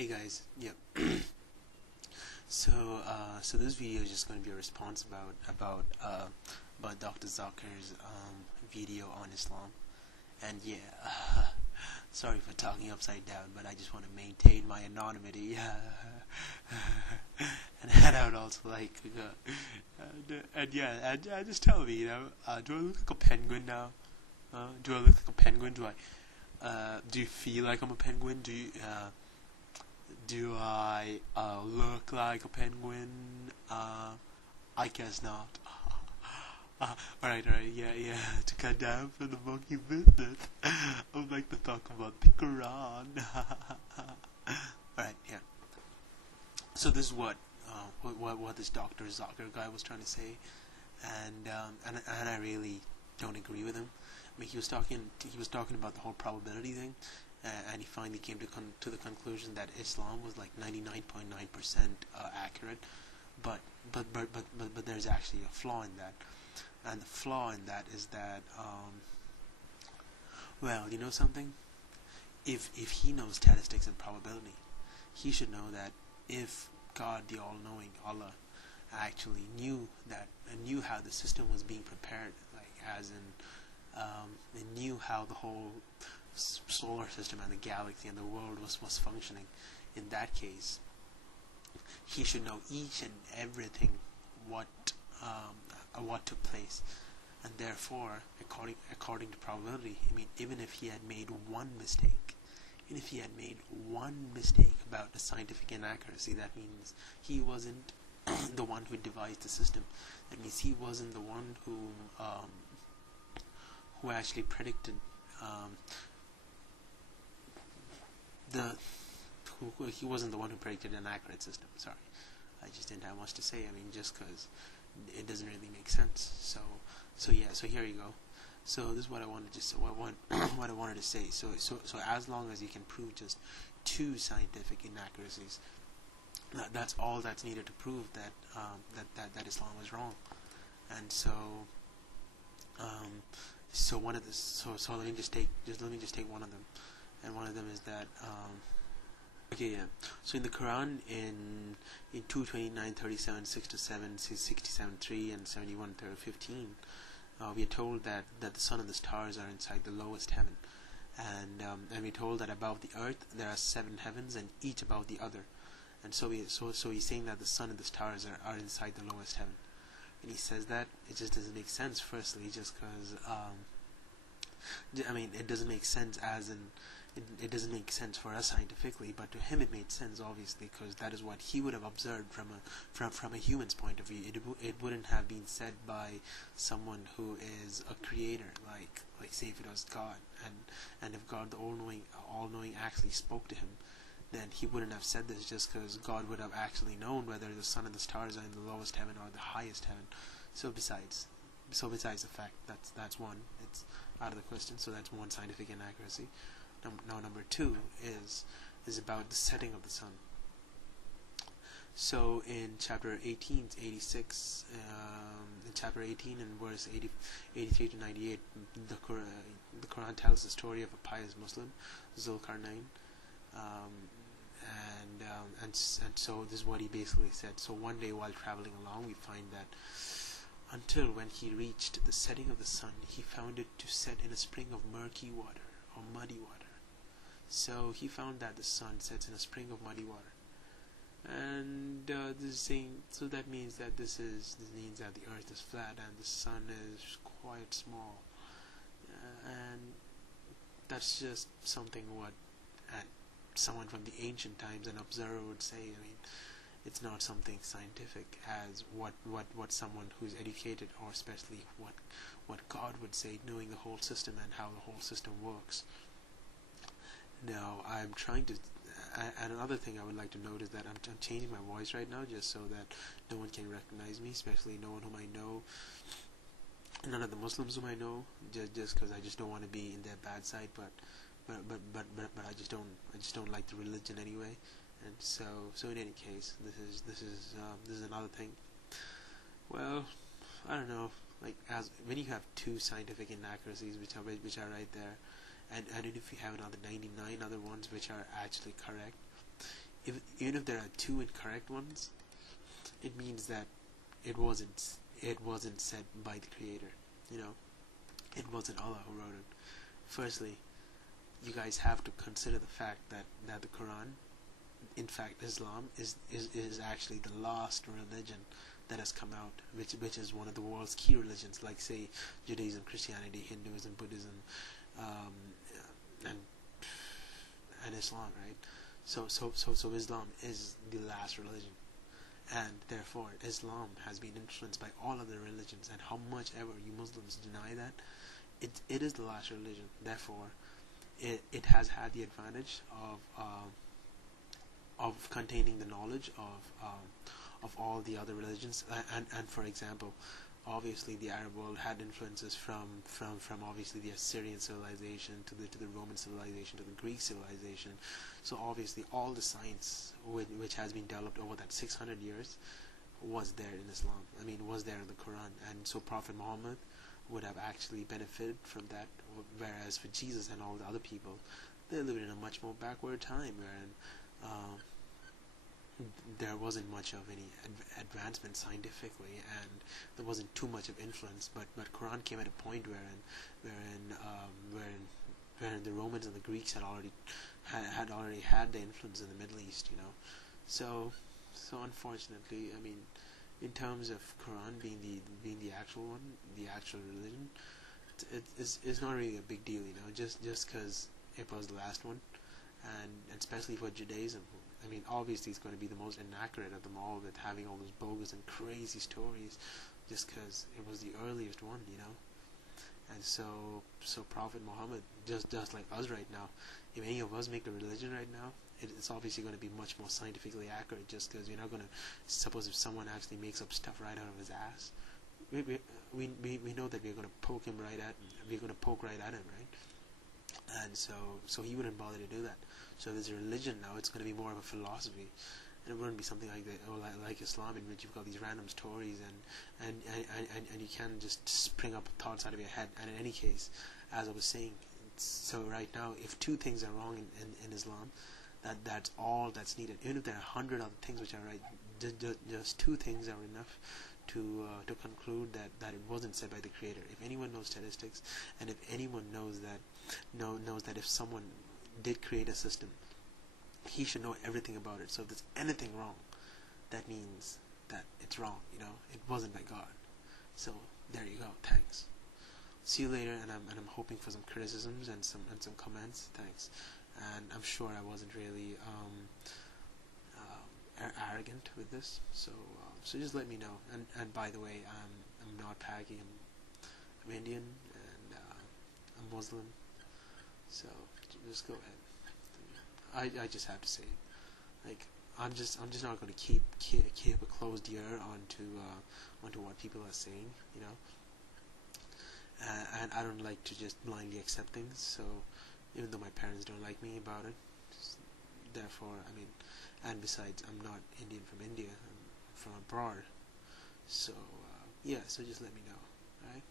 Hey guys, yep. So this video is just going to be a response about Dr. Zakir's video on Islam, and yeah, sorry for talking upside down, but I just want to maintain my anonymity, and I would also like, and yeah, and just tell me, do I look like a penguin now? Do I look like a penguin? Do you feel like I'm a penguin? Do I look like a penguin? I guess not. Alright, yeah. To cut down from the monkey business, I would like to talk about the Quran. Alright, yeah. So this is what this Dr. Zakir guy was trying to say, and I really don't agree with him. I mean, he was talking about the whole probability thing. And he finally came to the conclusion that Islam was like 99.9% accurate, but there's actually a flaw in that, and the flaw in that is that well, you know something, if he knows statistics and probability, he should know that if God, the all-knowing Allah, actually knew how the system was being prepared, like as in and knew how the whole solar system and the galaxy and the world was functioning, in that case he should know each and everything what took place, and therefore according to probability, I mean, even if he had made one mistake about the scientific inaccuracy, that means he wasn't the one who devised the system. That means he wasn't the one who actually predicted he wasn't the one who predicted an accurate system. Sorry, I just didn't have much to say. I mean, just because it doesn't really make sense. So yeah. So here you go. So this is what I wanted to say. What I wanted to say. So as long as you can prove just two scientific inaccuracies, that's all that's needed to prove that Islam was wrong. And so one of the let me just take one of them. And one of them is that okay, yeah. So in the Quran, in 2:29, 37, 6-7, 67, 3, and 71, 15, we are told that the sun and the stars are inside the lowest heaven, and we're told that above the earth there are 7 heavens, and each above the other. And so he's saying that the sun and the stars are inside the lowest heaven. And he says that it just doesn't make sense. Firstly, just because I mean, it doesn't make sense as in. It doesn't make sense for us scientifically, but to him it made sense, obviously, because that is what he would have observed from a human's point of view. It wouldn't have been said by someone who is a creator, like say if it was God, and if God, the all-knowing actually spoke to him, then he wouldn't have said this, just because God would have actually known whether the sun and the stars are in the lowest heaven or the highest heaven. So besides the fact, that's one, it's out of the question. So that's one scientific inaccuracy. Now number 2 is about the setting of the sun. So in chapter 18, 86, in chapter 18 and verse 83 to 98, the Quran tells the story of a pious Muslim, Zulkarnain, and so this is what he basically said. So one day while traveling along, we find that until when he reached the setting of the sun, he found it to set in a spring of murky water or muddy water. So he found that the sun sets in a spring of muddy water, and this is saying, so that means that this means that the earth is flat and the sun is quite small, and that's just something what someone from the ancient times, an observer, would say. I mean, it's not something scientific as what someone who's educated, or especially what God would say, knowing the whole system and how the whole system works. Now, I'm trying to, and another thing I would like to note is that I'm changing my voice right now, just so that no one can recognize me, especially no one whom I know, none of the Muslims whom I know, just because I just don't want to be in their bad side, but I just don't like the religion anyway. And so in any case, this is another thing. Well, I don't know, like, as when you have 2 scientific inaccuracies which are right there, and if you have another 99 other ones which are actually correct, even if there are two incorrect ones, it means that it wasn't said by the Creator. You know, it wasn't Allah who wrote it. Firstly, you guys have to consider the fact that the Quran, in fact Islam, is actually the last religion that has come out, which is one of the world's key religions, like say Judaism, Christianity, Hinduism, Buddhism, um, and Islam, right? So Islam is the last religion, and therefore Islam has been influenced by all other religions, and how much ever you Muslims deny that, it is the last religion. Therefore, it has had the advantage of containing the knowledge of all the other religions, and for example, obviously the Arab world had influences from obviously the Assyrian civilization to the Roman civilization to the Greek civilization. So obviously all the science which has been developed over that 600 years was there in Islam. I mean, was there in the Quran, and so Prophet Muhammad would have actually benefited from that. Whereas for Jesus and all the other people, they lived in a much more backward time, wherein there wasn't much of any advancement scientifically, and there wasn't too much of influence. But Quran came at a point wherein the Romans and the Greeks had already had the influence in the Middle East, you know. So unfortunately, I mean, in terms of Quran being the actual one, the actual religion, it's not really a big deal, you know. Just because it was the last one, and especially for Judaism. I mean, obviously it's going to be the most inaccurate of them all, with having all those bogus and crazy stories, just because it was the earliest one, you know. And so Prophet Muhammad, just like us right now, if any of us make a religion right now, it's obviously going to be much more scientifically accurate, just because we're not going to, suppose if someone actually makes up stuff right out of his ass, we know that we're going to poke him right at, we're going to poke right at him, right? And so he wouldn't bother to do that. So if there's a religion now, it's going to be more of a philosophy, and it wouldn't be something like that, or like Islam, in which you've got these random stories, and you can just spring up thoughts out of your head. And in any case, as I was saying, so right now, if two things are wrong in Islam, that's all that's needed. Even if there are 100 other things which are right, just two things are enough to conclude that it wasn't said by the Creator. If anyone knows statistics, and if anyone knows that if someone did create a system, he should know everything about it. So if there's anything wrong, that means that it's wrong, you know. It wasn't by God. So there you go. Thanks. See you later, and I'm hoping for some criticisms and some comments. Thanks. And I'm sure I wasn't really arrogant with this. So just let me know. And by the way, I'm not Paki. I'm Indian, and I'm Muslim. So just go ahead. I just have to say, like, I'm just not going to keep a closed ear onto what people are saying, you know. And I don't like to just blindly accept things. So even though my parents don't like me about it, therefore, I mean, and besides, I'm not Indian from India. I'm from abroad. So yeah. So just let me know. All right.